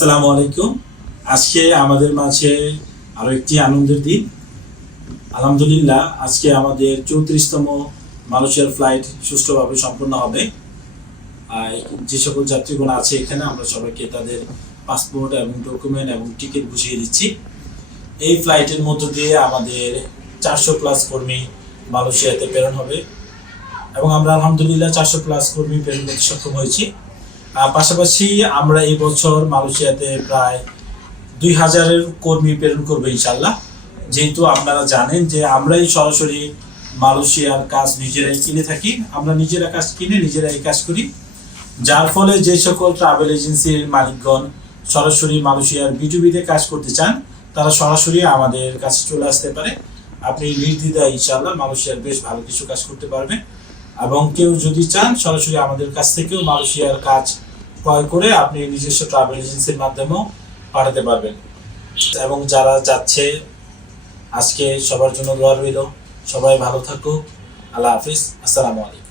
আসসালামু আলাইকুম। আজকে আমাদের মাঝে আরো একটি আনন্দের দিন। আলহামদুলিল্লাহ, আজকে আমাদের 34তম মালয়েশিয়ার ফ্লাইট সুষ্ঠুভাবে সম্পন্ন হবে। যে সকল যাত্রীগণ আছে এখানে, আমরা সবাইকে তাদের পাসপোর্ট এবং ডকুমেন্ট এবং টিকিট বুঝিয়ে দিচ্ছি। এই ফ্লাইটের মধ্য দিয়ে আমাদের 400+ কর্মী মালয়েশিয়াতে প্রেরণ হবে এবং আমরা আলহামদুলিল্লাহ 400+ কর্মী প্রেরণ করতে সক্ষম হয়েছি। পাশাপাশি আমরা এই বছর মালয়েশিয়াতে প্রায় 2000-এর কর্মী প্রেরণ করবো ইনশাল্লাহ। যেহেতু আপনারা জানেন যে আমরাই সরাসরি মালয়েশিয়ার কাজ নিজেরাই কিনে থাকি, আমরা নিজেরা কাজ কিনে নিজেরাই কাজ করি, যার ফলে যে সকল ট্রাভেল এজেন্সির মালিকগণ সরাসরি মালয়েশিয়ার B2B-তে কাজ করতে চান, তারা সরাসরি আমাদের কাছে চলে আসতে পারে। আপনি নির্দ্বিধায় ইনশাল্লাহ মালয়েশিয়ার বেশ ভালো কিছু কাজ করতে পারবেন। এবং কেউ যদি চান সরাসরি আমাদের কাছ থেকেও মালয়েশিয়ার কাজ ক্রয় করে আপনি নিজস্ব ট্রাভেল এজেন্সির মাধ্যমেও পাঠাতে পারবেন। এবং যারা যাচ্ছে, আজকে সবার জন্য দোয়া রইল। সবাই ভালো থাকুক। আল্লাহ হাফিজ। আসসালামু আলাইকুম।